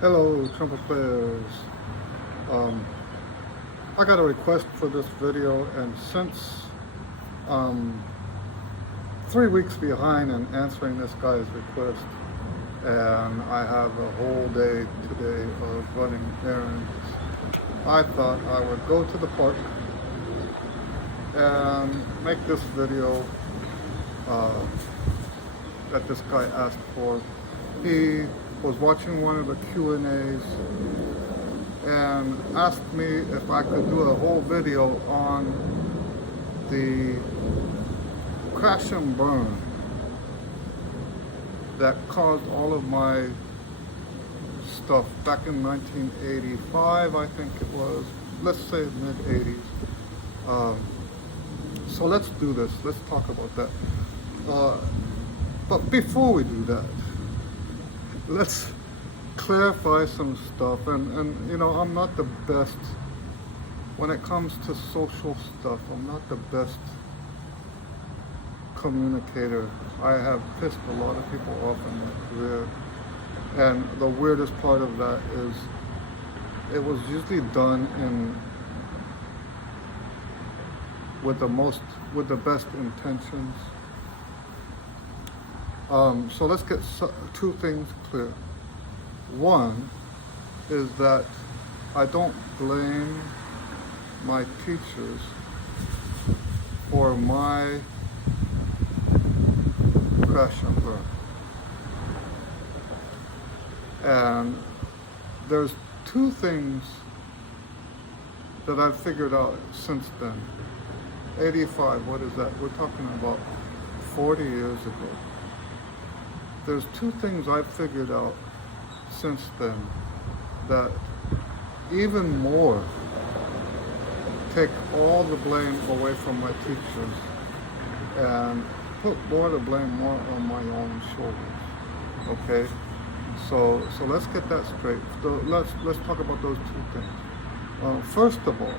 Hello, trumpet players. Um, I got a request for this video, and since I'm 3 weeks behind in answering this guy's request, and I have a whole day today of running errands, I thought I would go to the park and make this video uh, that this guy asked for. He was watching one of the Q&As and asked me if I could do a whole video on the crash and burn that caused all of my stuff back in 1985, I think it was. Let's say mid-80s. Um, so let's do this. Let's talk about that. But before we do that, let's clarify some stuff. And you know, I'm not the best when it comes to social stuff. I'm not the best communicator. I have pissed a lot of people off in my career. And the weirdest part of that is it was usually done in with the best intentions. So let's get two things clear. One is that I don't blame my teachers for my crash and burn. And there's two things that I've figured out since then. 85, what is that? We're talking about 40 years ago. There's two things I've figured out since then that even more take all the blame away from my teachers and put more of the blame more on my own shoulders. Okay? So let's get that straight. So let's talk about those two things. First of all,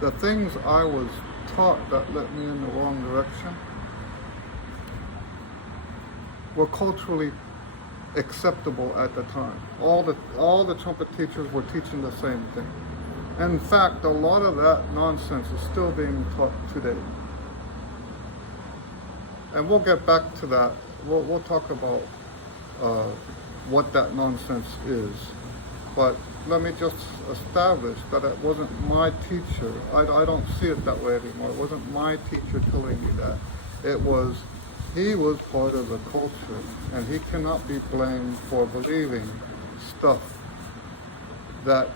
the things I was taught that led me in the wrong direction were culturally acceptable at the time. All the trumpet teachers were teaching the same thing. In fact, a lot of that nonsense is still being taught today. And we'll get back to that. We'll talk about what that nonsense is. But let me just establish that it wasn't my teacher. I don't see it that way anymore. It wasn't my teacher telling me that. He was part of the culture, and he cannot be blamed for believing stuff that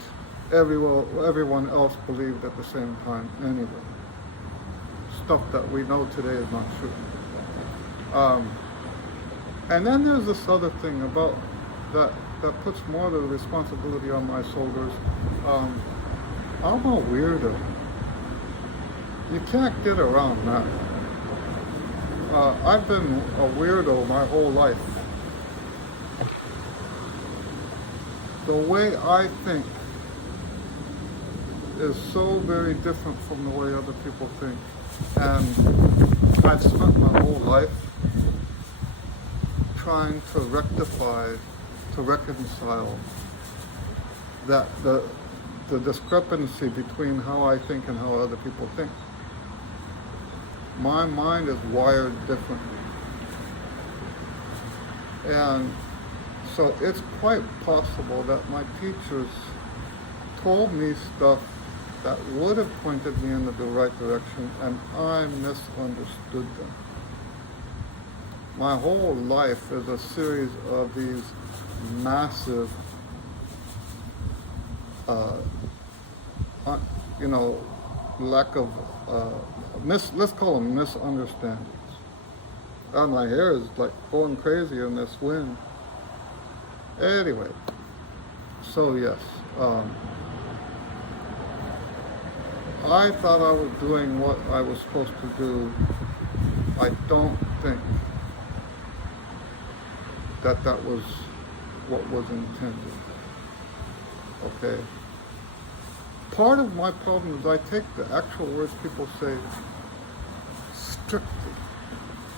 everyone else believed at the same time anyway. Stuff that we know today is not true. And then there's this other thing about that puts more of the responsibility on my shoulders. I'm a weirdo. You can't get around that. I've been a weirdo my whole life. The way I think is so very different from the way other people think. And I've spent my whole life trying to reconcile that the discrepancy between how I think and how other people think. My mind is wired differently. And so it's quite possible that my teachers told me stuff that would have pointed me in the right direction, and I misunderstood them. My whole life is a series of these massive, lack of, let's call them misunderstandings. And my hair is like going crazy in this wind. Anyway, so yes, I thought I was doing what I was supposed to do. I don't think that was what was intended. Okay? Part of my problem is I take the actual words people say strictly,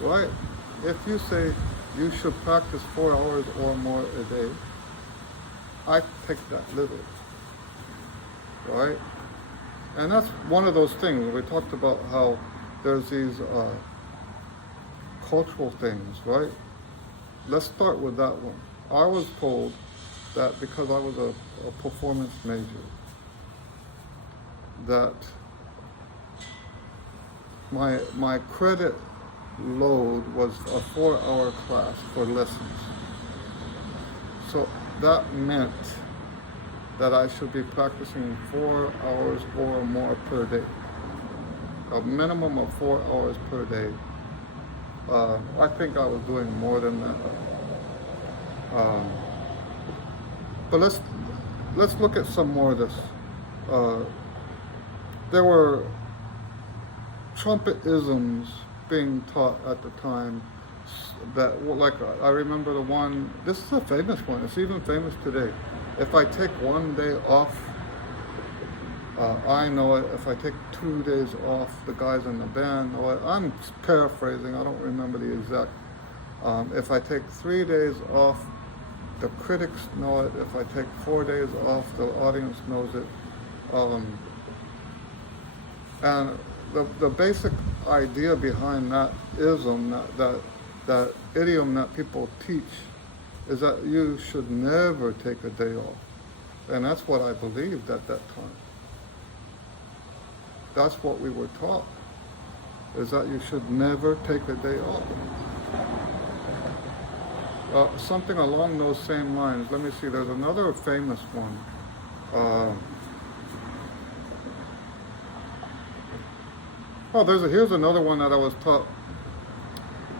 right? If you say you should practice 4 hours or more a day, I take that literally, right? And that's one of those things. We talked about how there's these cultural things, right? Let's start with that one. I was told that because I was a performance major, that my credit load was a 4-hour class for lessons. So that meant that I should be practicing 4 hours or more per day. A minimum of 4 hours per day. I think I was doing more than that. But let's look at some more of this. There were trumpet isms being taught at the time that, like, I remember the one, this is a famous one, it's even famous today. If I take one day off, I know it. If I take 2 days off, the guys in the band know it. I'm paraphrasing, I don't remember the exact. If I take 3 days off, the critics know it. If I take 4 days off, the audience knows it. And the basic idea behind that ism, that idiom that people teach, is that you should never take a day off. And that's what I believed at that time. That's what we were taught, is that you should never take a day off. Something along those same lines. Let me see, there's another famous one. Here's another one that I was taught,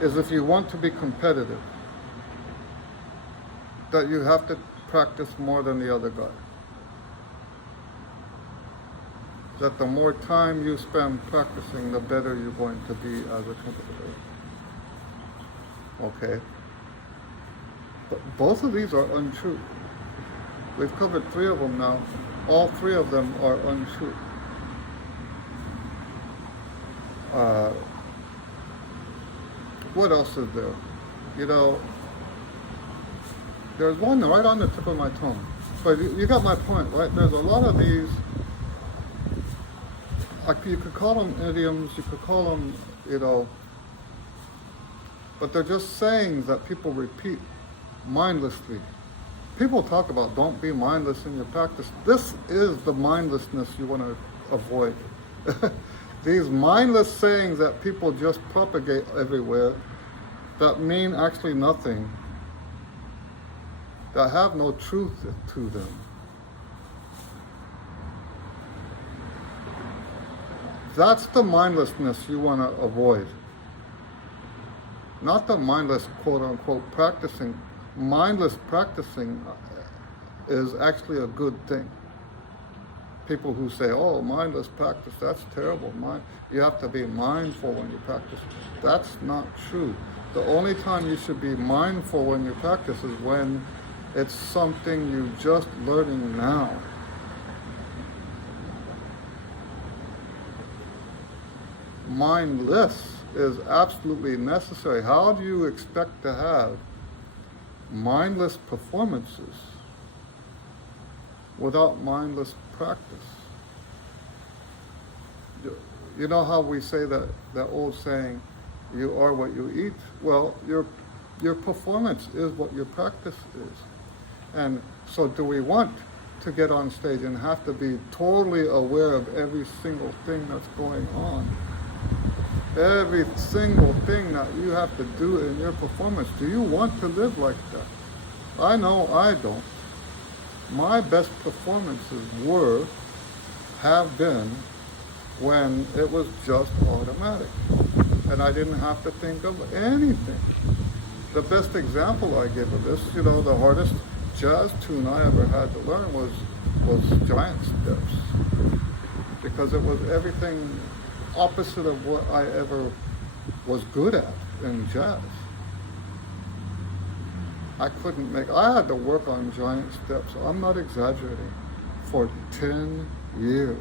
is if you want to be competitive, that you have to practice more than the other guy. That the more time you spend practicing, the better you're going to be as a trumpeter. Okay? But both of these are untrue. We've covered 3 of them now. All 3 of them are untrue. What else is there? You know, there's one right on the tip of my tongue. But you got my point, right? There's a lot of these, you could call them idioms, you could call them, you know, but they're just sayings that people repeat mindlessly. People talk about don't be mindless in your practice. This is the mindlessness you want to avoid. These mindless sayings that people just propagate everywhere, that mean actually nothing, that have no truth to them. That's the mindlessness you want to avoid. Not the mindless quote-unquote practicing. Mindless practicing is actually a good thing. People who say, oh, mindless practice, that's terrible. You have to be mindful when you practice. That's not true. The only time you should be mindful when you practice is when it's something you're just learning now. Mindless is absolutely necessary. How do you expect to have mindless performances without mindless practice? You know how we say that old saying, you are what you eat? Well, your performance is what your practice is. And so do we want to get on stage and have to be totally aware of every single thing that's going on? Every single thing that you have to do in your performance. Do you want to live like that? I know I don't. My best performances have been when it was just automatic and I didn't have to think of anything. The best example I give of this, you know, the hardest jazz tune I ever had to learn was Giant Steps, because it was everything opposite of what I ever was good at in jazz. I had to work on Giant Steps, I'm not exaggerating, for 10 years.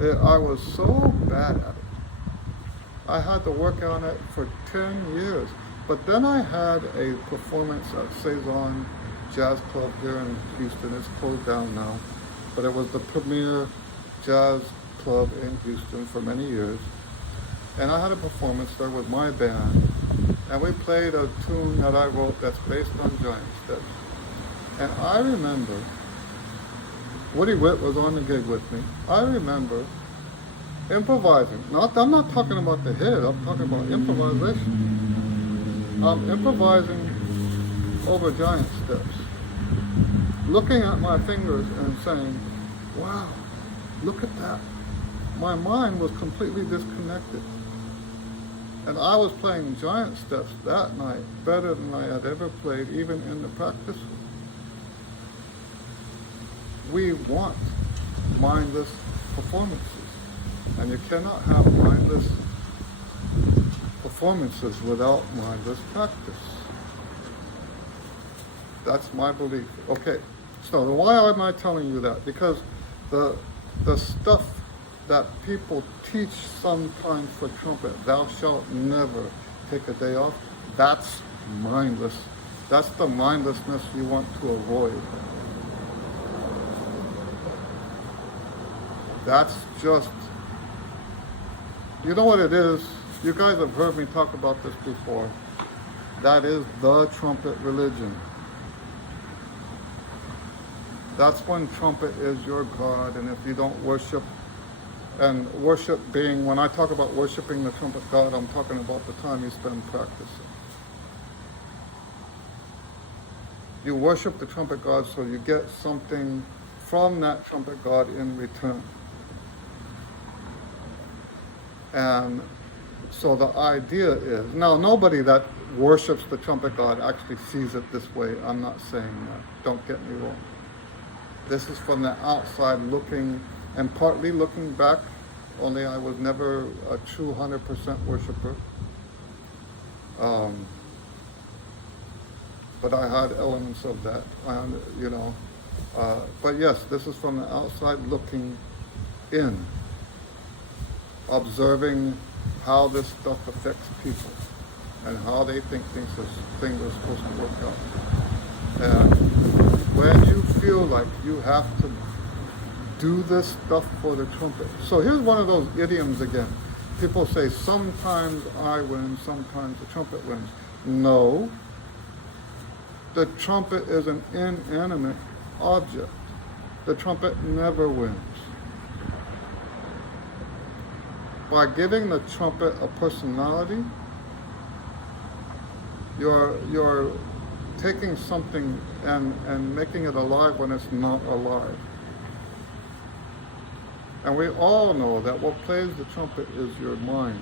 I was so bad at it. I had to work on it for 10 years. But then I had a performance at Cezanne jazz club here in Houston. It's closed down now, but it was the premier jazz club in Houston for many years. And I had a performance there with my band, and we played a tune that I wrote that's based on giant steps. And I remember, Woody Witt was on the gig with me. I remember improvising. I'm not talking about the hit, I'm talking about improvisation. I'm improvising over giant steps, looking at my fingers and saying, wow, look at that. My mind was completely disconnected. And I was playing giant steps that night better than I had ever played, even in the practice. We want mindless performances, and you cannot have mindless performances without mindless practice. That's my belief. Okay, so why am I telling you that? Because the stuff that people teach sometimes for trumpet, thou shalt never take a day off, that's mindless. That's the mindlessness you want to avoid. That's just, you know what it is? You guys have heard me talk about this before. That is the trumpet religion. That's when trumpet is your God, and if you don't worship, and worship being, when I talk about worshiping the trumpet God, I'm talking about the time you spend practicing. You worship the trumpet God so you get something from that trumpet God in return. And so the idea is, now nobody that worships the trumpet God actually sees it this way. I'm not saying that. Don't get me wrong. This is from the outside looking, and partly looking back, only I was never a true 100% worshiper. But I had elements of that, you know. But yes, this is from the outside looking in, observing how this stuff affects people and how they think things are supposed to work out. And when you feel like you have to do this stuff for the trumpet. So here's one of those idioms again. People say, sometimes I win, sometimes the trumpet wins. No. The trumpet is an inanimate object. The trumpet never wins. By giving the trumpet a personality, you're taking something and making it alive when it's not alive. And we all know that what plays the trumpet is your mind.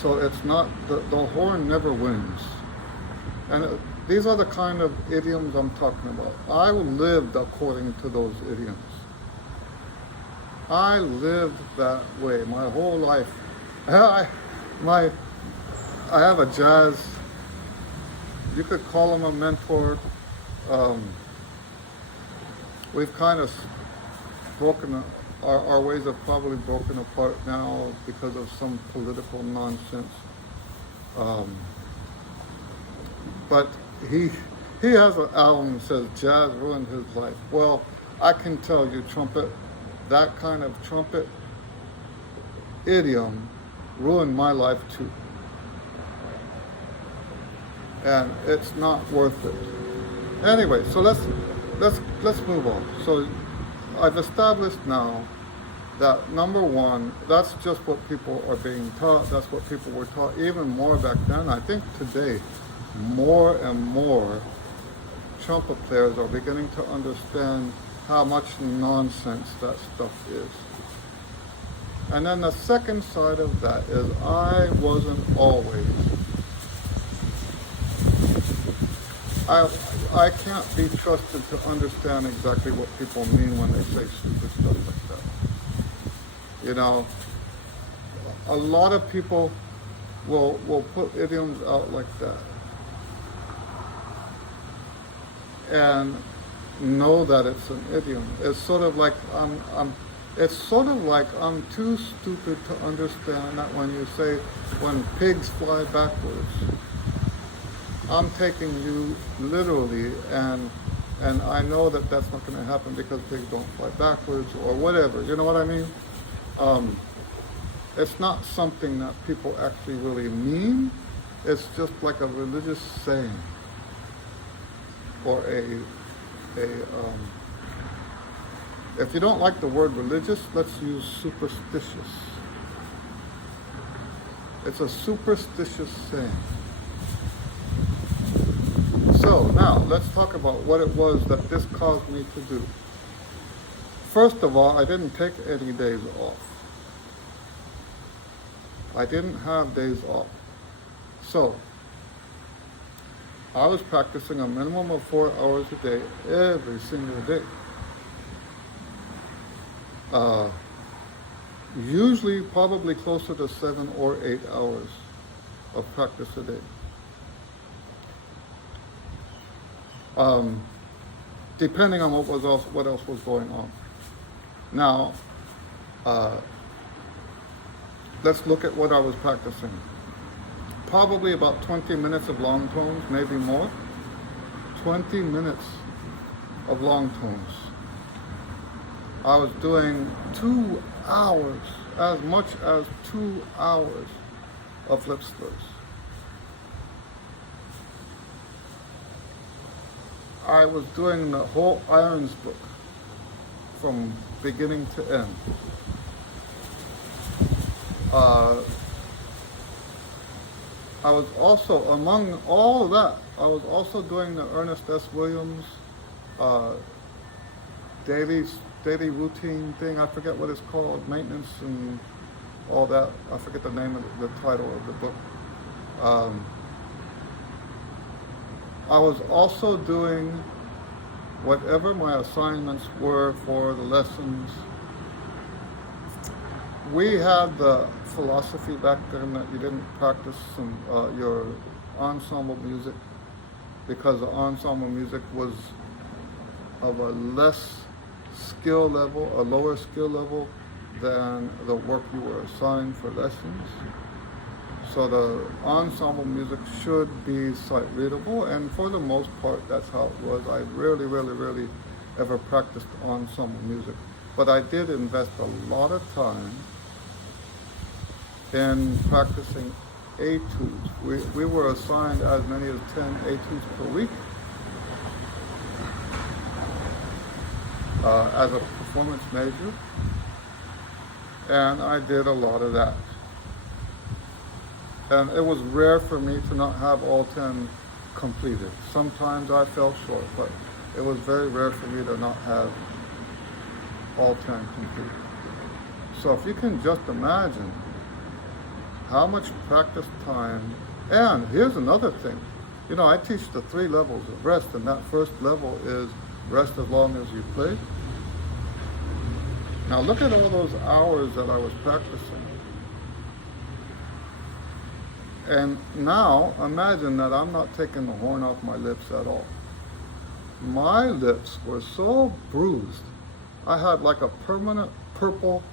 So it's not, the horn never wins. And these are the kind of idioms I'm talking about. I lived according to those idioms. I lived that way my whole life. I have a jazz, you could call him a mentor. We've kind of broken, our ways have probably broken apart now because of some political nonsense. But he has an album that says jazz ruined his life. Well, I can tell you, trumpet, that kind of trumpet idiom ruined my life too. And it's not worth it. Anyway, so let's move on. So I've established now that number one, that's just what people are being taught. That's what people were taught even more back then. I think today, more and more trumpet players are beginning to understand how much nonsense that stuff is. And then the second side of that is I wasn't always. I can't be trusted to understand exactly what people mean when they say stupid stuff like that. You know, a lot of people will put idioms out like that and know that it's an idiom. It's sort of like It's sort of like I'm too stupid to understand that when you say when pigs fly backwards, I'm taking you literally, and I know that that's not going to happen because pigs don't fly backwards or whatever. You know what I mean? Um, it's not something that people actually really mean. It's just like a religious saying or a if you don't like the word religious, let's use superstitious. It's a superstitious saying. So now let's talk about what it was that this caused me to do. First of all, I didn't take any days off. I didn't have days off. So I was practicing a minimum of 4 hours a day every single day. Usually probably closer to 7 or 8 hours of practice a day. Depending on what else was going on. Now, let's look at what I was practicing. Probably about 20 minutes of long tones, maybe more. 20 minutes of long tones. I was doing 2 hours, as much as 2 hours of lip slurs. I was doing the whole Irons book from beginning to end. I was also, among all of that, I was also doing the Ernest S. Williams daily routine thing. I forget what it's called, maintenance and all that. I forget the name of the title of the book. I was also doing whatever my assignments were for the lessons. We had the philosophy back then that you didn't practice your ensemble music because the ensemble music was of a less skill level, a lower skill level than the work you were assigned for lessons. So the ensemble music should be sight readable, and for the most part, that's how it was. I rarely ever practiced ensemble music, but I did invest a lot of time in practicing etudes. We were assigned as many as 10 etudes per week as a performance major, and I did a lot of that. And it was rare for me to not have all 10 completed. Sometimes I fell short, but it was very rare for me to not have all 10 completed. So if you can just imagine how much practice time, and here's another thing. You know, I teach the 3 levels of rest, and that first level is rest as long as you play. Now look at all those hours that I was practicing. And now imagine that I'm not taking the horn off my lips at all. My lips were so bruised. I had like a permanent purple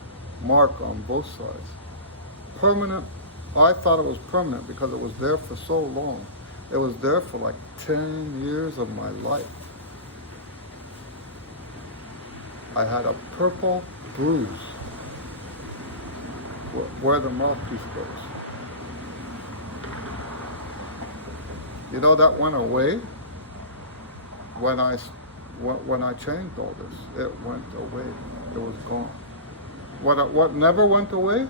mark on both sides. Permanent. I thought it was permanent because it was there for so long. It was there for like 10 years of my life. I had a purple bruise where the mouthpiece goes. You know, that went away when I changed all this. It went away. It was gone. What never went away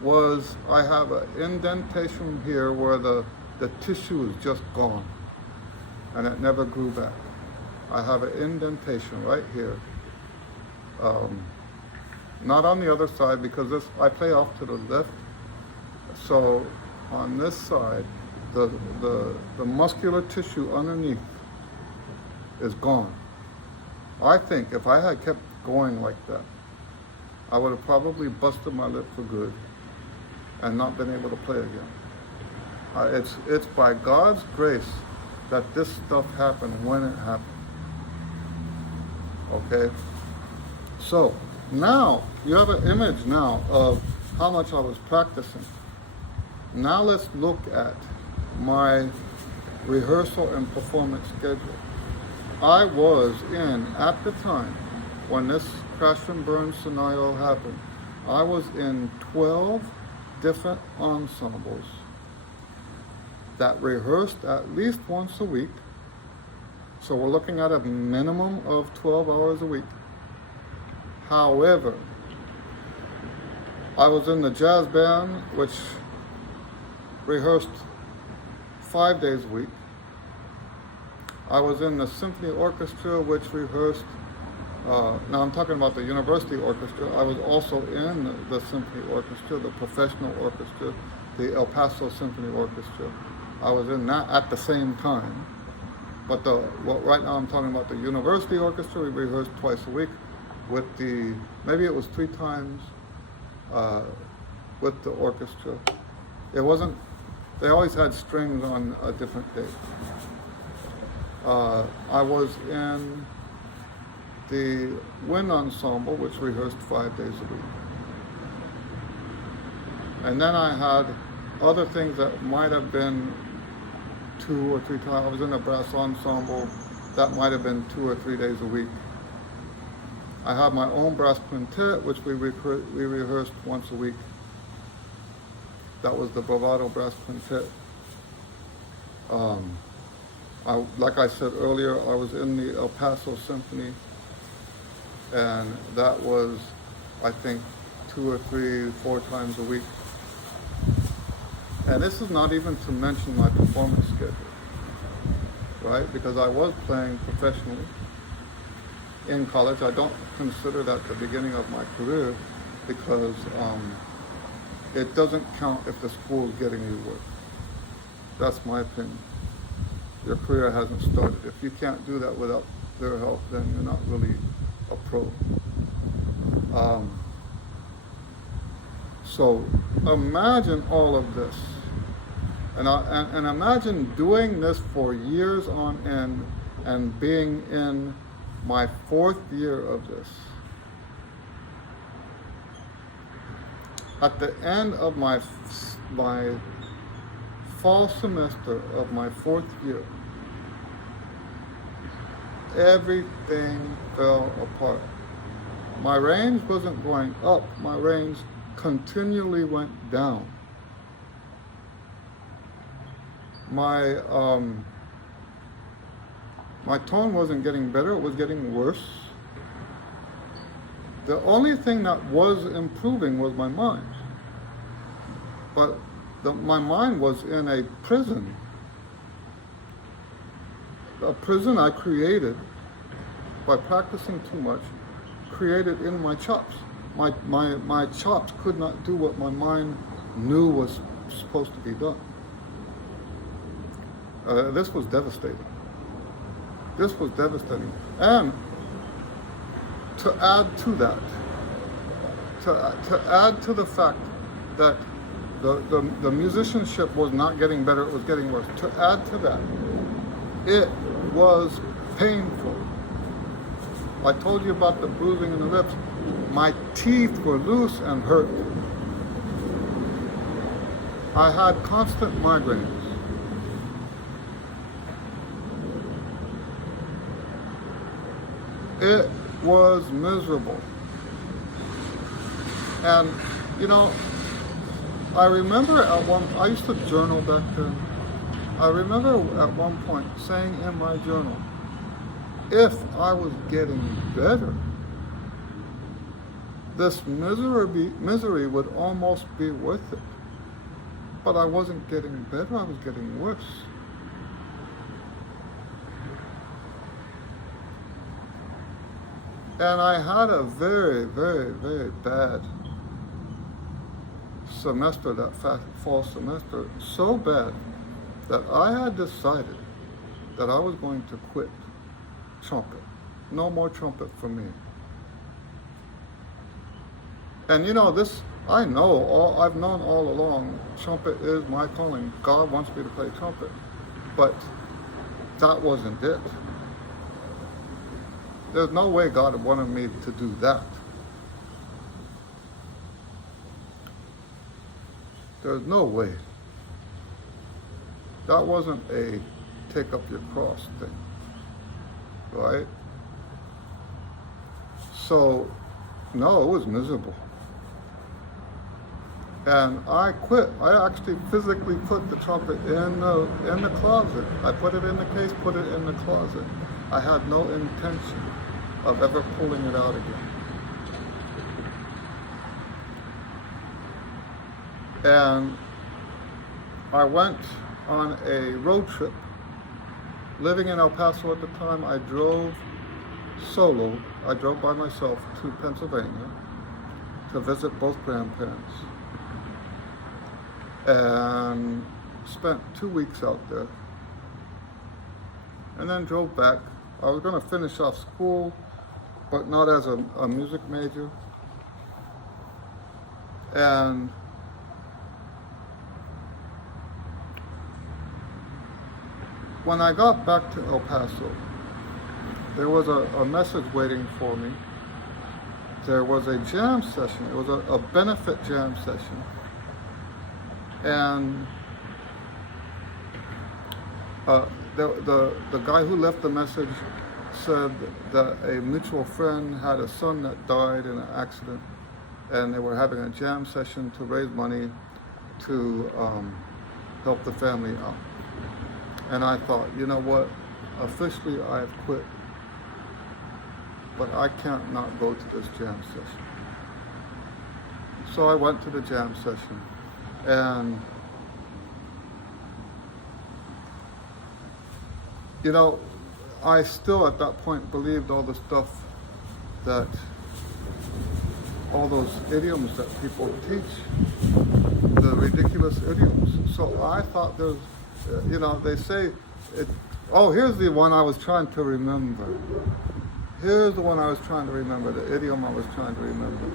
was I have an indentation here where the tissue is just gone, and it never grew back. I have an indentation right here. Not on the other side because I play off to the left. So on this side, the muscular tissue underneath is gone. I think if I had kept going like that, I would have probably busted my lip for good and not been able to play again. It's by God's grace that this stuff happened when it happened. Okay? So, Now, you have an image now of how much I was practicing. Now let's look at my rehearsal and performance schedule. I was in, at the time when this crash and burn scenario happened, I was in 12 different ensembles that rehearsed at least once a week. So we're looking at a minimum of 12 hours a week. However, I was in the jazz band, which rehearsed 5 days a week. I was in the symphony orchestra, which rehearsed, now I'm talking about the university orchestra. I was also in the symphony orchestra, the professional orchestra, the El Paso Symphony Orchestra. I was in that at the same time. But right now I'm talking about the university orchestra. We rehearsed twice a week with maybe it was 3 times with the orchestra. It wasn't, they always had strings on a different day. I was in the wind ensemble, which rehearsed 5 days a week. And then I had other things that might have been 2 or 3 times. I was in a brass ensemble, that might have been 2 or 3 days a week. I had my own brass quintet, which we rehearsed once a week. That was the Bravado Brass Quintet. Like I said earlier, I was in the El Paso Symphony, and that was, I think, 2 or 3, 4 times a week. And this is not even to mention my performance schedule, right? Because I was playing professionally in college. I don't consider that the beginning of my career because it doesn't count if the school is getting you work. That's my opinion. Your career hasn't started. If you can't do that without their help, then you're not really a pro. So imagine all of this. And imagine doing this for years on end and being in my 4th year of this. At the end of my fall semester of my 4th year, everything fell apart. My range wasn't going up, my range continually went down. My tone wasn't getting better, it was getting worse. The only thing that was improving was my mind. But my mind was in a prison. A prison I created by practicing too much, created in my chops. My chops could not do what my mind knew was supposed to be done. This was devastating. This was devastating. And to add to that, to add to the fact that the musicianship was not getting better, it was getting worse. To add to that, it was painful. I told you about the bruising in the lips. My teeth were loose and hurt. I had constant migraines. It was miserable. And, you know, I remember I used to journal back then. I remember at one point saying in my journal, if I was getting better, this misery would almost be worth it. But I wasn't getting better, I was getting worse. And I had a very, very, very bad semester, that fall semester, so bad that I had decided that I was going to quit trumpet. No more trumpet for me. And you know, this, I've known all along, trumpet is my calling. God wants me to play trumpet. But that wasn't it. There's no way God wanted me to do that. There's no way. That wasn't a take up your cross thing, right? So, no, it was miserable. And I quit. I actually physically put the trumpet in the closet. I put it in the case, put it in the closet. I had no intention of ever pulling it out again. And I went on a road trip. Living in El Paso at the time, I drove solo. I drove by myself to Pennsylvania to visit both grandparents. And spent 2 weeks out there. And then drove back. I was going to finish off school, but not as a music major. And when I got back to El Paso, there was a message waiting for me. There was a jam session. It was a benefit jam session. And the guy who left the message said that a mutual friend had a son that died in an accident, and they were having a jam session to raise money to help the family out. And I thought, you know what, officially I have quit, but I can't not go to this jam session. So I went to the jam session, and you know, I still at that point believed all the stuff that, all those idioms that people teach, the ridiculous idioms. So I thought there's, you know, they say, oh, here's the one I was trying to remember. Here's the one I was trying to remember, the idiom I was trying to remember.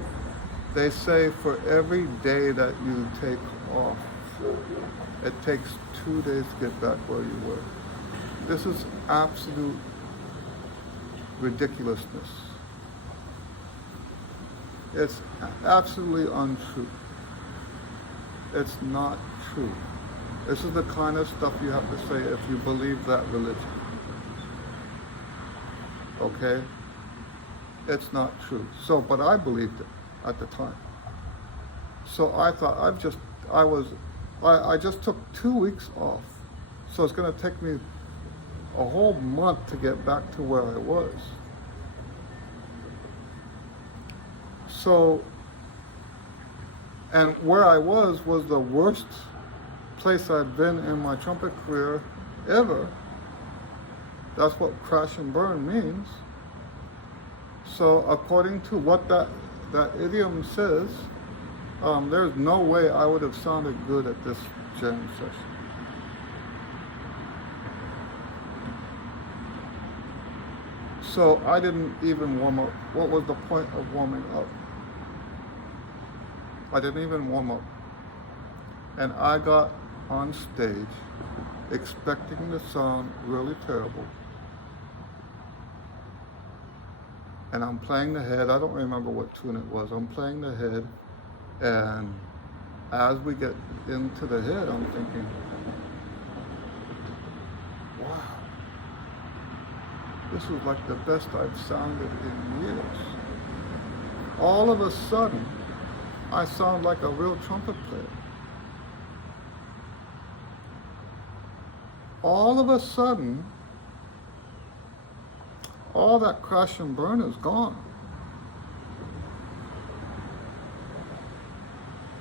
They say for every day that you take off, it takes 2 days to get back where you were. This is absolute ridiculousness. It's absolutely untrue. It's not true. This is the kind of stuff you have to say if you believe that religion. Okay? It's not true. So, but I believed it at the time. So I thought I just took 2 weeks off. So it's going to take me a whole month to get back to where I was. So, and where I was the worst place I'd been in my trumpet career ever. That's what crash and burn means. So according to what that idiom says, there's no way I would have sounded good at this jam session. So I didn't even warm up. What was the point of warming up? I didn't even warm up. And I got on stage expecting to sound really terrible. And I'm playing the head. I don't remember what tune it was. I'm playing the head. And as we get into the head, I'm thinking, wow. This was like the best I've sounded in years. All of a sudden, I sound like a real trumpet player. All of a sudden, all that crash and burn is gone.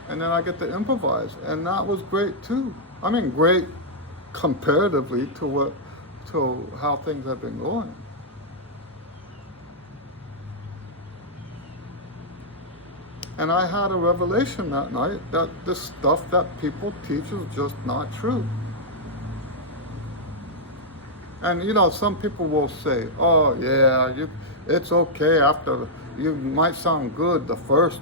And then I get to improvise, and that was great too. I mean, great comparatively to how things have been going. And I had a revelation that night that the stuff that people teach is just not true. And you know, some people will say, oh yeah, it's okay after, you might sound good that first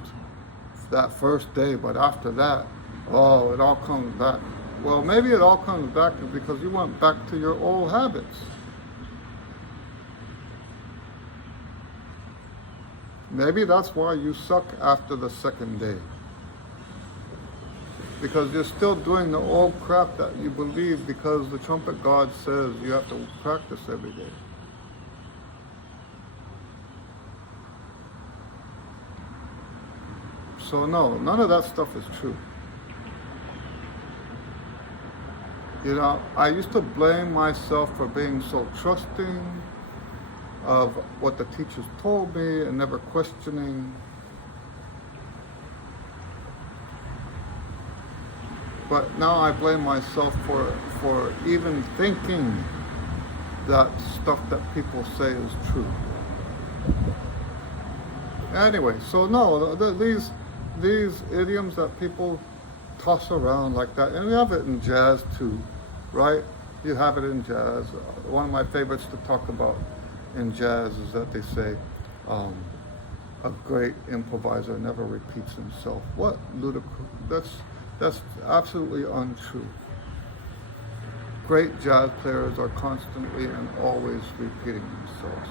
day, but after that, oh, it all comes back. Well, maybe it all comes back because you went back to your old habits. Maybe that's why you suck after the second day. because you're still doing the old crap that you believe because the trumpet God says you have to practice every day. So no, none of that stuff is true. You know, I used to blame myself for being so trusting of what the teachers told me and never questioning. But now I blame myself for even thinking that stuff that people say is true. Anyway, so no, these idioms that people toss around like that, and we have it in jazz too, right? You have it in jazz. One of my favorites to talk about in jazz is that they say, a great improviser never repeats himself. What ludicrous! That's absolutely untrue. Great jazz players are constantly and always repeating themselves.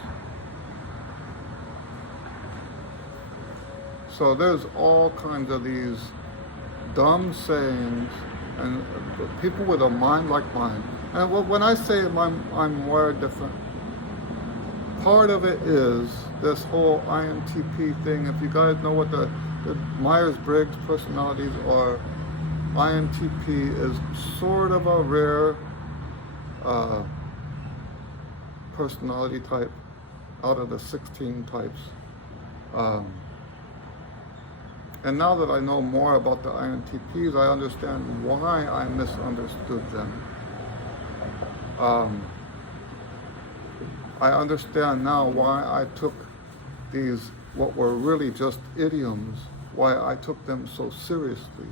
So there's all kinds of these dumb sayings, and people with a mind like mine. And when I say I'm wired different, part of it is this whole INTP thing. If you guys know what the Myers-Briggs personalities are, INTP is sort of a rare personality type out of the 16 types. And now that I know more about the INTPs, I understand why I misunderstood them. I understand now why I took these, what were really just idioms, why I took them so seriously.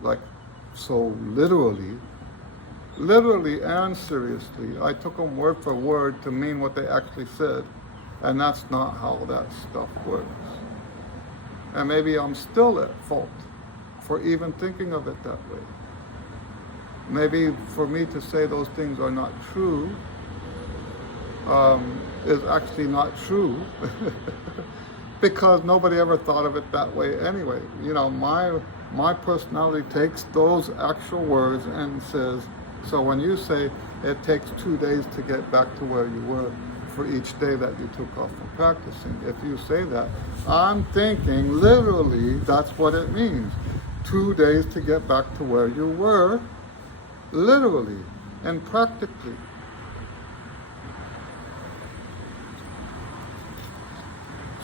Like, so literally and seriously. I took them word for word to mean what they actually said, and that's not how that stuff works. And maybe I'm still at fault for even thinking of it that way. Maybe for me to say those things are not true is actually not true because nobody ever thought of it that way anyway. You know, my personality takes those actual words and says, so when you say it takes 2 days to get back to where you were for each day that you took off from practicing, if you say that, I'm thinking literally that's what it means. 2 days to get back to where you were, literally and practically.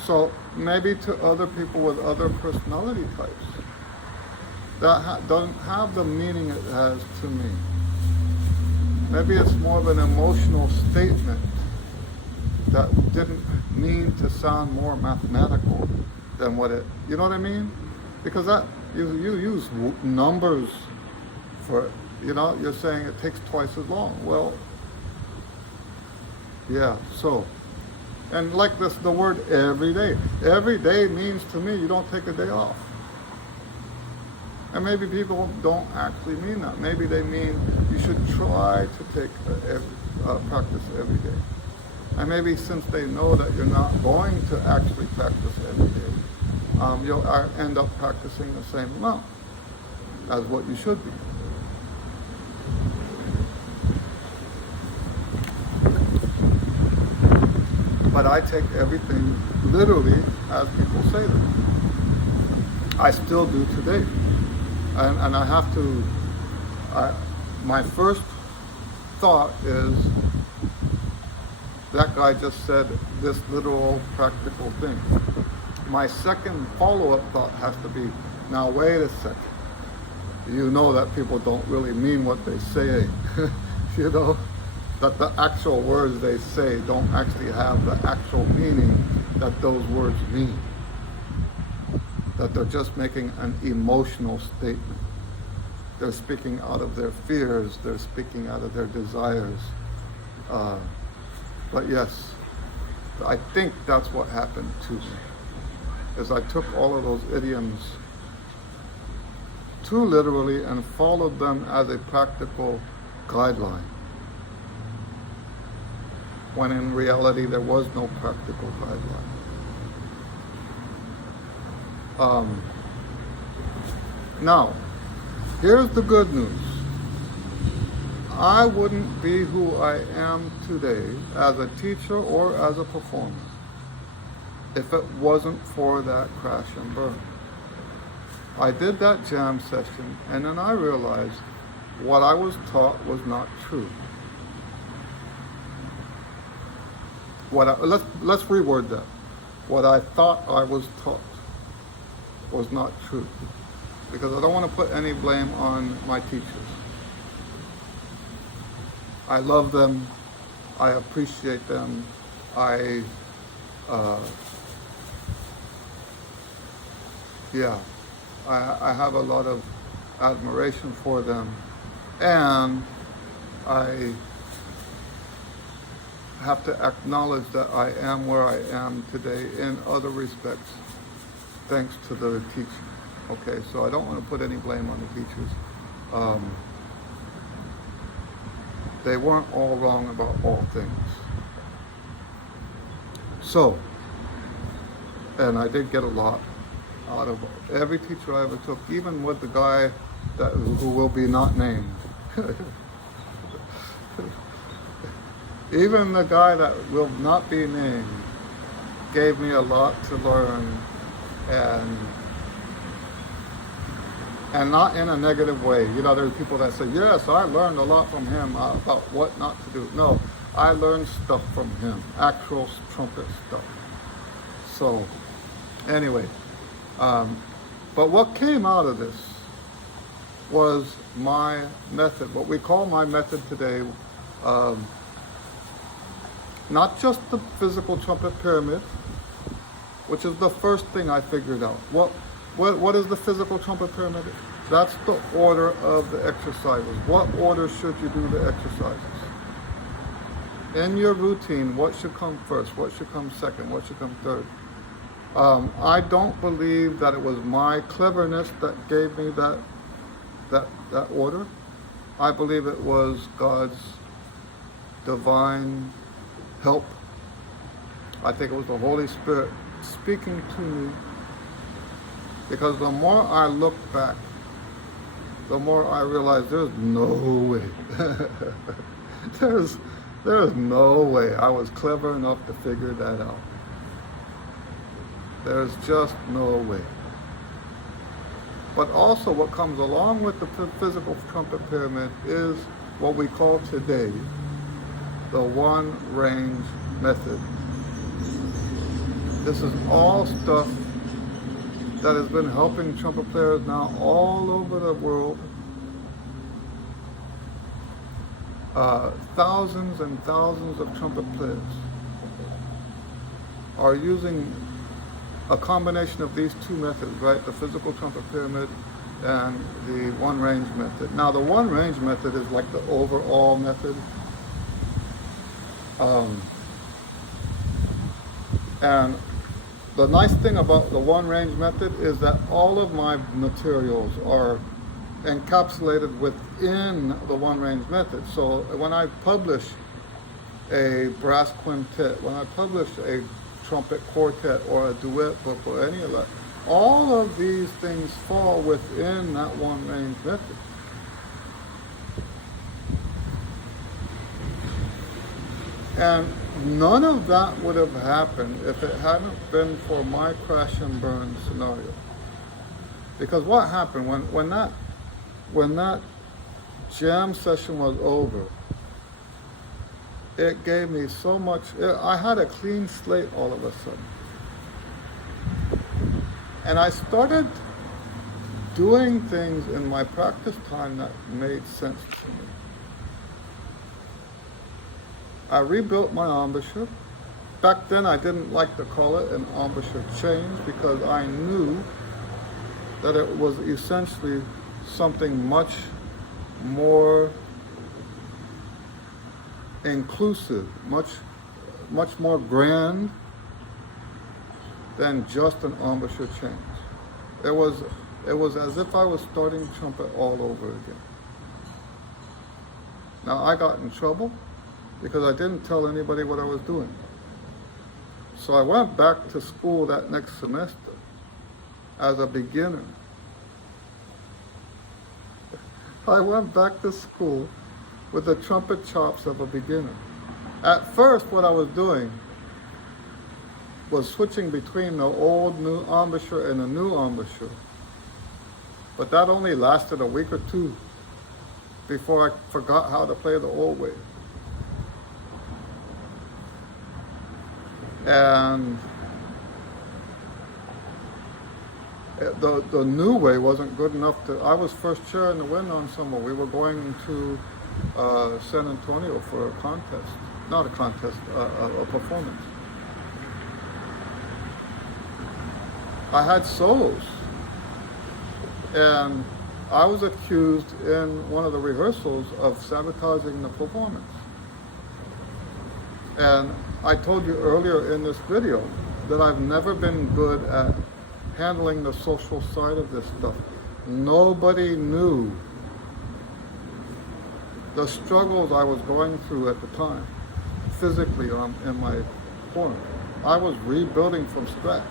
So maybe to other people with other personality types, that doesn't have the meaning it has to me. Maybe it's more of an emotional statement that didn't mean to sound more mathematical than what it, you know what I mean? Because that, you use numbers for, you know, you're saying it takes twice as long. Well, yeah, so. And like this, the word every day. Every day means to me you don't take a day off. And maybe people don't actually mean that. Maybe they mean you should try to take practice every day. And maybe since they know that you're not going to actually practice every day, you'll end up practicing the same amount as what you should be. But I take everything literally as people say them. I still do today. And I have to, my first thought is, that guy just said this literal practical thing. My second follow-up thought has to be, now wait a second. You know that people don't really mean what they say. You know, that the actual words they say don't actually have the actual meaning that those words mean. That they're just making an emotional statement. They're speaking out of their fears, they're speaking out of their desires. But yes, I think that's what happened to me, is I took all of those idioms too literally and followed them as a practical guideline, when in reality there was no practical guideline. Now, here's the good news. I wouldn't be who I am today as a teacher or as a performer if it wasn't for that crash and burn. I did that jam session, and then I realized what I was taught was not true. Let's reword that. What I thought I was taught was not true, because I don't want to put any blame on my teachers. I love them. I appreciate them. I have a lot of admiration for them, and I have to acknowledge that I am where I am today in other respects, thanks to the teaching. Okay, so I don't want to put any blame on the teachers. They weren't all wrong about all things. So, and I did get a lot out of every teacher I ever took, even with the guy who will be not named. Even the guy that will not be named gave me a lot to learn, and not in a negative way. You know, there's people that say, yes, I learned a lot from him about what not to do. No, I learned stuff from him, actual trumpet stuff. So, anyway, but what came out of this was my method, what we call my method today, not just the physical trumpet pyramid, which is the first thing I figured out. What is the physical trumpet pyramid? That's the order of the exercises. What order should you do the exercises? In your routine, what should come first? What should come second? What should come third? I don't believe that it was my cleverness that gave me that order. I believe it was God's divine help. I think it was the Holy Spirit speaking to me, because the more I look back, the more I realize there's no way. there's no way I was clever enough to figure that out. There's just no way. But also what comes along with the physical trumpet pyramid is what we call today the one range method. This is all stuff that has been helping trumpet players now all over the world. Thousands and thousands of trumpet players are using a combination of these two methods, right? The physical trumpet pyramid and the one range method. Now the one range method is like the overall method. And the nice thing about the one range method is that all of my materials are encapsulated within the one range method. So when I publish a brass quintet, when I publish a trumpet quartet or a duet book or any of that, all of these things fall within that one range method. And none of that would have happened if it hadn't been for my crash and burn scenario. Because what happened when that jam session was over, it gave me so much. I had a clean slate all of a sudden. And I started doing things in my practice time that made sense to me. I rebuilt my embouchure. Back then I didn't like to call it an embouchure change, because I knew that it was essentially something much more inclusive, much more grand than just an embouchure change. It was as if I was starting trumpet all over again. Now I got in trouble because I didn't tell anybody what I was doing. So I went back to school that next semester as a beginner. I went back to school with the trumpet chops of a beginner. At first, what I was doing was switching between the old new embouchure and the new embouchure. But that only lasted a week or two before I forgot how to play the old way. And the new way wasn't good enough to, I was first chair in the wind ensemble. We were going to San Antonio for a contest. Not a contest, a performance. I had solos. And I was accused in one of the rehearsals of sabotaging the performance. And I told you earlier in this video that I've never been good at handling the social side of this stuff. Nobody knew the struggles I was going through at the time, physically in my form. I was rebuilding from scratch.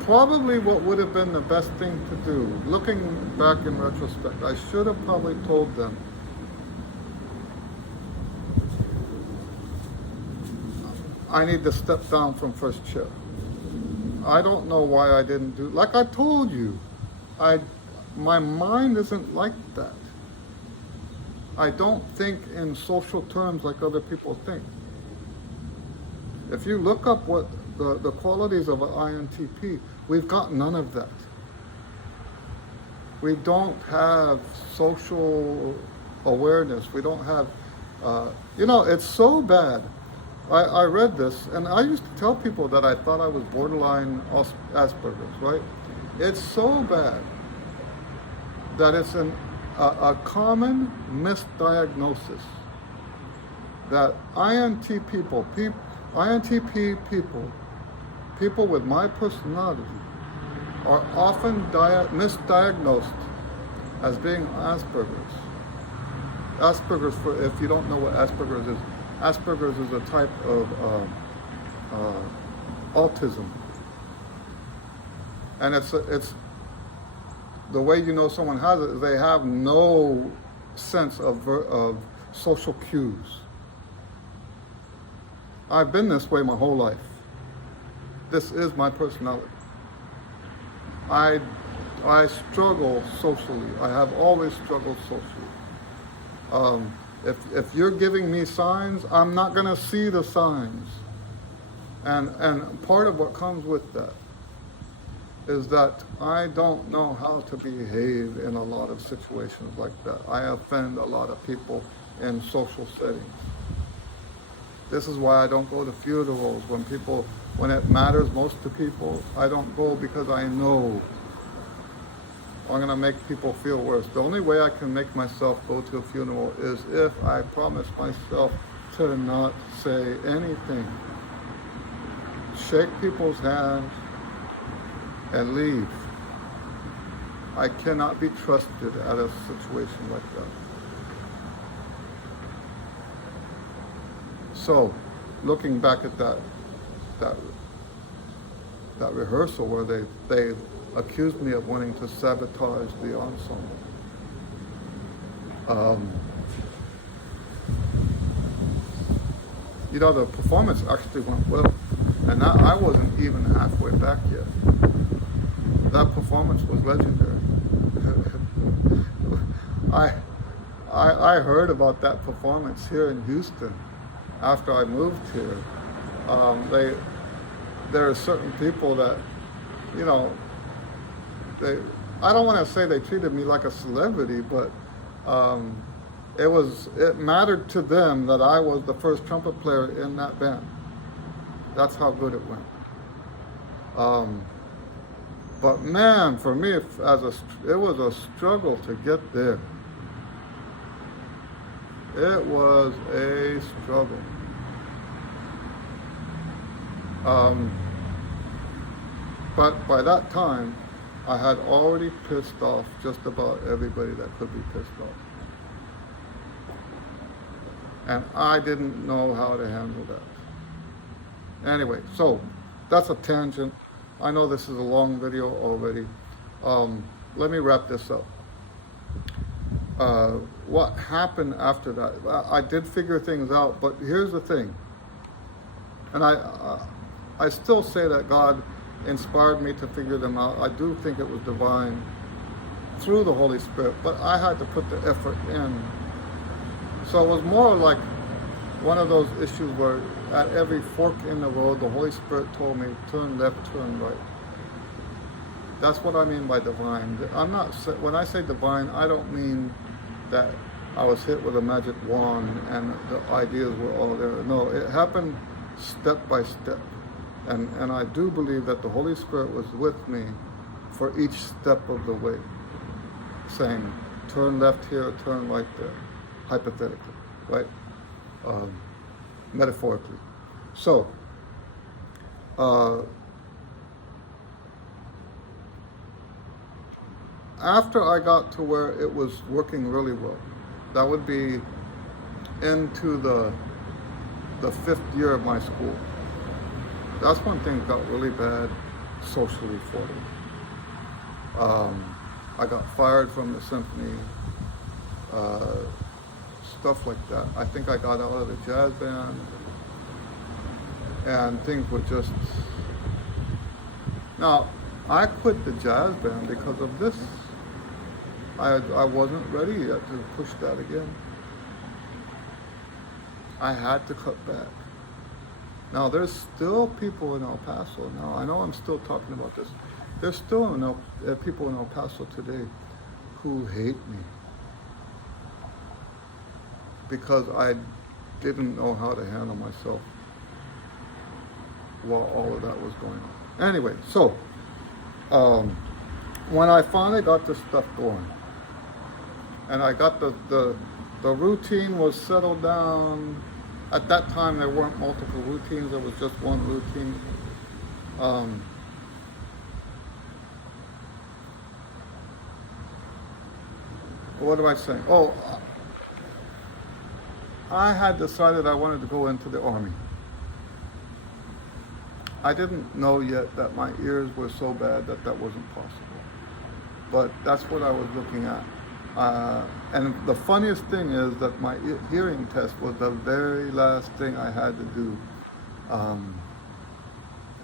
Probably what would have been the best thing to do, looking back in retrospect, I should have probably told them, I need to step down from first chair. I don't know why I didn't do, like I told you, my mind isn't like that. I don't think in social terms like other people think. If you look up what the qualities of an INTP, we've got none of that. We don't have social awareness. We don't have, it's so bad. I read this, and I used to tell people that I thought I was borderline Asperger's, right? It's so bad that it's a common misdiagnosis that INTP people with my personality are often misdiagnosed as being Asperger's. Asperger's, if you don't know what Asperger's is a type of autism. And it's the way you know someone has it is they have no sense of social cues. I've been this way my whole life. This is my personality. I struggle socially. I have always struggled socially. If you're giving me signs, I'm not gonna see the signs. And part of what comes with that is that I don't know how to behave in a lot of situations like that. I offend a lot of people in social settings. This is why I don't go to funerals when it matters most to people. I don't go because I know I'm gonna make people feel worse. The only way I can make myself go to a funeral is if I promise myself to not say anything. Shake people's hands and leave. I cannot be trusted at a situation like that. So, looking back at that rehearsal where they accused me of wanting to sabotage the ensemble. The performance actually went well, and I wasn't even halfway back yet. That performance was legendary. I heard about that performance here in Houston after I moved here. There are certain people that, I don't want to say they treated me like a celebrity, but it mattered to them that I was the first trumpet player in that band. That's how good it went. But man, for me, it was a struggle to get there. It was a struggle. But by that time, I had already pissed off just about everybody that could be pissed off. And I didn't know how to handle that. Anyway, so that's a tangent. I know this is a long video already. Let me wrap this up. What happened after that? I did figure things out, but here's the thing. And I still say that God inspired me to figure them out. I do think it was divine through the Holy Spirit, but I had to put the effort in. So it was more like one of those issues where at every fork in the road, the Holy Spirit told me, turn left, turn right. That's what I mean by divine. I'm not, when I say divine, I don't mean that I was hit with a magic wand and the ideas were all there. No, it happened step by step. And I do believe that the Holy Spirit was with me for each step of the way, saying, turn left here, turn right there, hypothetically, right? Metaphorically. So, after I got to where it was working really well, that would be into the 5th year of my school. That's when things got really bad socially for me. I got fired from the symphony, stuff like that. I think I got out of the jazz band, and things were just... Now, I quit the jazz band because of this. I wasn't ready yet to push that again. I had to cut back. Now, there's still people in El Paso now. I know I'm still talking about this. There's still people in El Paso today who hate me because I didn't know how to handle myself while all of that was going on. Anyway, so when I finally got this stuff going, and I got the routine was settled down. At that time, there weren't multiple routines. There was just one routine. What am I saying? Oh, I had decided I wanted to go into the Army. I didn't know yet that my ears were so bad that that wasn't possible. But that's what I was looking at. And the funniest thing is that my hearing test was the very last thing I had to do.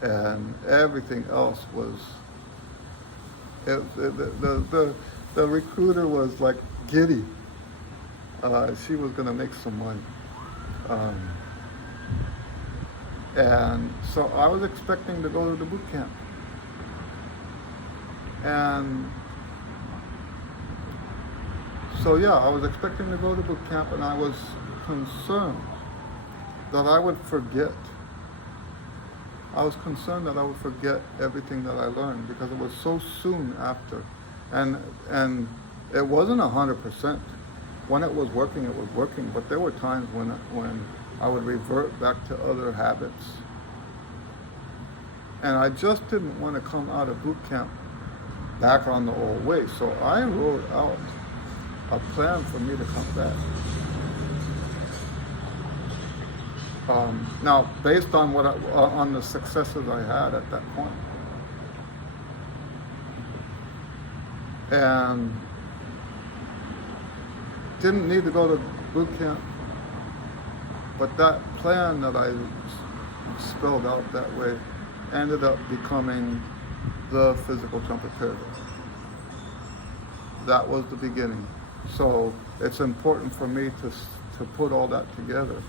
And everything else was, the recruiter was like giddy. She was gonna make some money. And so I was expecting to go to the boot camp. And so yeah, I was expecting to go to boot camp, and I was concerned that I would forget. I was concerned that I would forget everything that I learned because it was so soon after. And it wasn't 100%. When it was working, but there were times when I would revert back to other habits. And I just didn't want to come out of boot camp back on the old way. So I wrote out a plan for me to come back. Now, based on on the successes I had at that point, and didn't need to go to boot camp, but that plan that I spelled out that way ended up becoming the physical trumpet paradigm. That was the beginning. So it's important for me to put all that together.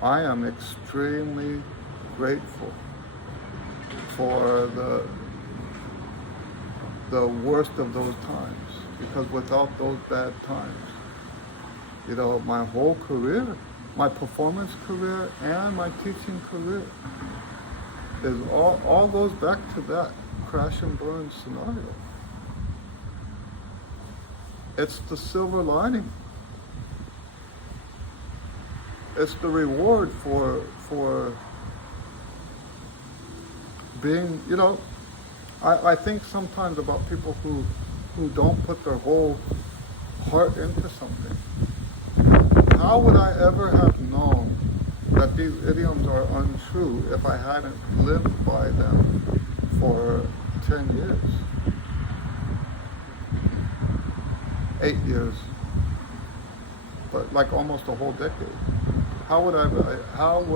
I am extremely grateful for the worst of those times, because without those bad times, you know, my whole career, my performance career and my teaching career is all goes back to that crash and burn scenario. It's the silver lining. It's the reward for being, you know, I think sometimes about people who don't put their whole heart into something. How would I ever have known that these idioms are untrue if I hadn't lived by them for 10 years, 8 years, but like almost a whole decade. How would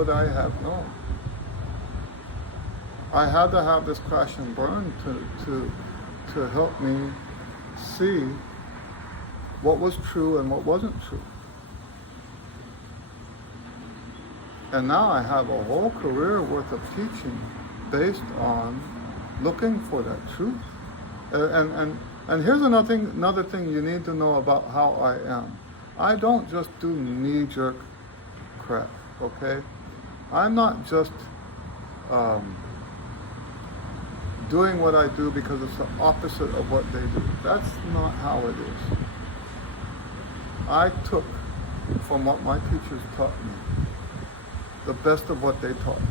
I have known? I had to have this crash and burn to help me see what was true and what wasn't true. And now I have a whole career worth of teaching based on looking for that truth. And here's another thing you need to know about how I am. I don't just do knee-jerk crap, okay? I'm not just doing what I do because it's the opposite of what they do. That's not how it is. I took from what my teachers taught me the best of what they taught me,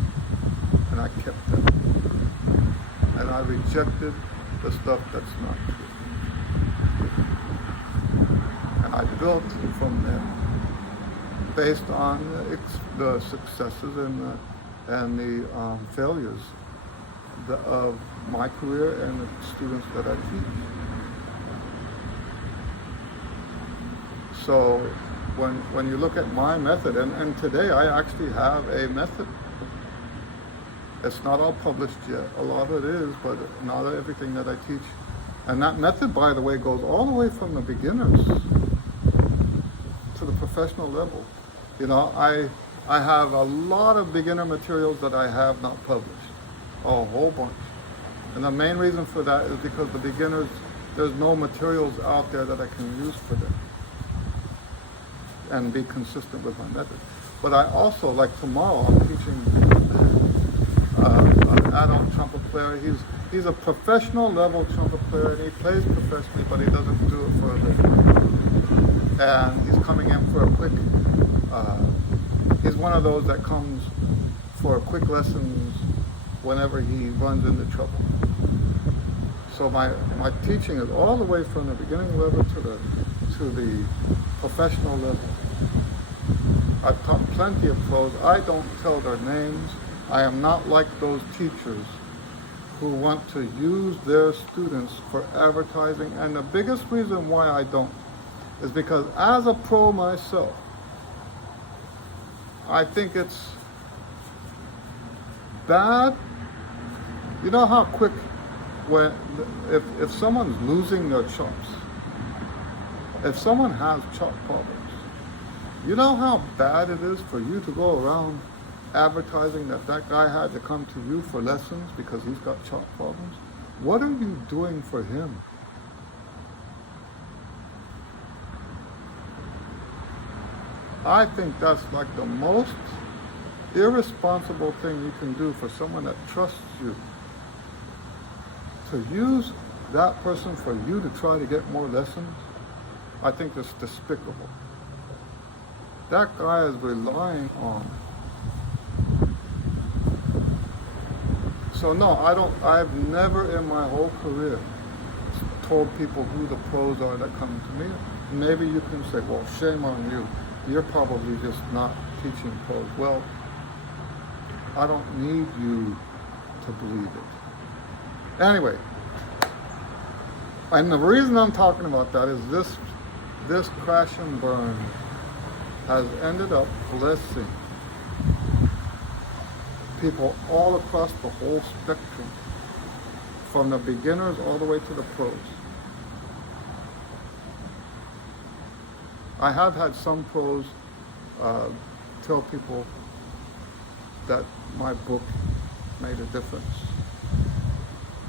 and I kept that. And I rejected the stuff that's not true. And I built from there based on the successes and the failures of my career and the students that I teach. So when you look at my method, and today I actually have a method. It's not all published yet. A lot of it is, but not everything that I teach. And that method, by the way, goes all the way from the beginners to the professional level. You know, I have a lot of beginner materials that I have not published. A whole bunch. And the main reason for that is because the beginners, there's no materials out there that I can use for them and be consistent with my method. But I also, like tomorrow, I'm teaching an adult trumpet player. He's a professional level trumpet player, and he plays professionally, but he doesn't do it for a living. And he's coming in for a quick, he's one of those that comes for quick lessons whenever he runs into trouble. So my teaching is all the way from the beginning level to the professional level. I've taught plenty of pros. I don't tell their names. I am not like those teachers who want to use their students for advertising. And the biggest reason why I don't is because as a pro myself, I think it's bad. You know how quick if someone's losing their chops, if someone has chop problems, you know how bad it is for you to go around advertising that guy had to come to you for lessons because he's got chop problems? What are you doing for him? I think that's like the most irresponsible thing you can do for someone that trusts you. To use that person for you to try to get more lessons, I think it's despicable. That guy is relying on. So no, I've never in my whole career told people who the pros are that come to me. Maybe you can say, well, shame on you. You're probably just not teaching pros. Well, I don't need you to believe it. Anyway, and the reason I'm talking about that is this crash and burn has ended up blessing people all across the whole spectrum, from the beginners all the way to the pros. I have had some pros tell people that my book made a difference.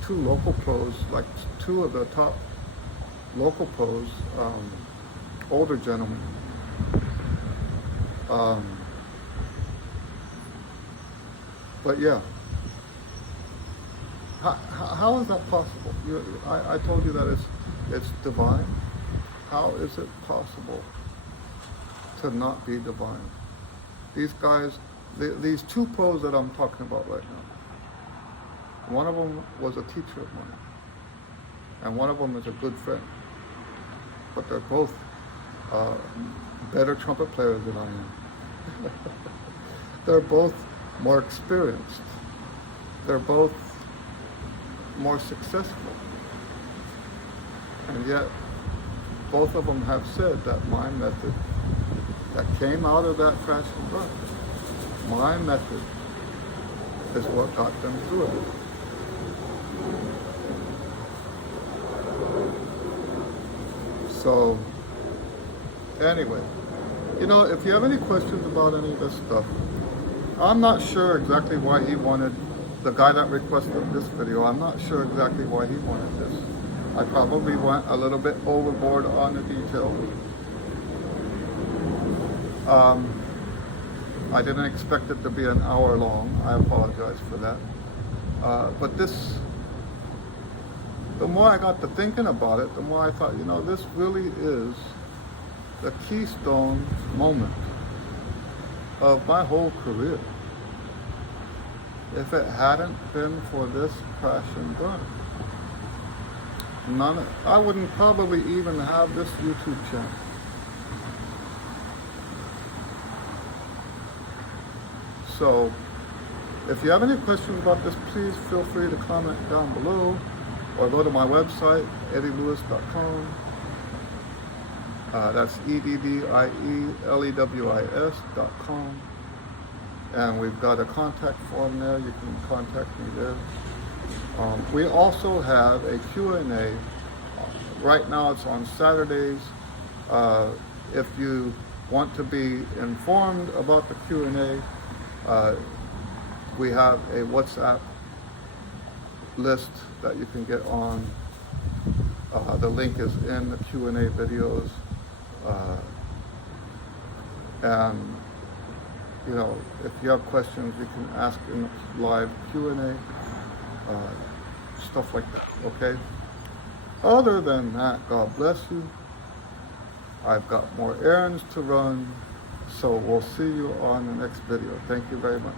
Two local pros, like two of the top local pros, older gentlemen. But yeah, how is that possible? I told you that it's divine. How is it possible to not be divine? These guys, these two pros that I'm talking about right now, one of them was a teacher of mine, and one of them is a good friend. But they're both better trumpet players than I am. They're both more experienced. They're both more successful. And yet, both of them have said that my method that came out of that crash and burn, my method is what got them through it. So, anyway, if you have any questions about any of this stuff, I'm not sure exactly why he wanted, the guy that requested this video, I'm not sure exactly why he wanted this. I probably went a little bit overboard on the detail. I didn't expect it to be an hour long. I apologize for that. But this, the more I got to thinking about it, the more I thought, this really is the keystone moment of my whole career. If it hadn't been for this crash and burn, I wouldn't probably even have this YouTube channel. So, if you have any questions about this, please feel free to comment down below, or go to my website, eddielewis.com. That's EDDIELEWIS.com. And we've got a contact form there. You can contact me there. We also have a Q&A. Right now it's on Saturdays. If you want to be informed about the Q&A, we have a WhatsApp list that you can get on. The link is in the Q&A videos. And if you have questions, you can ask in the live Q&A, stuff like that, okay? Other than that, God bless you. I've got more errands to run, so we'll see you on the next video. Thank you very much.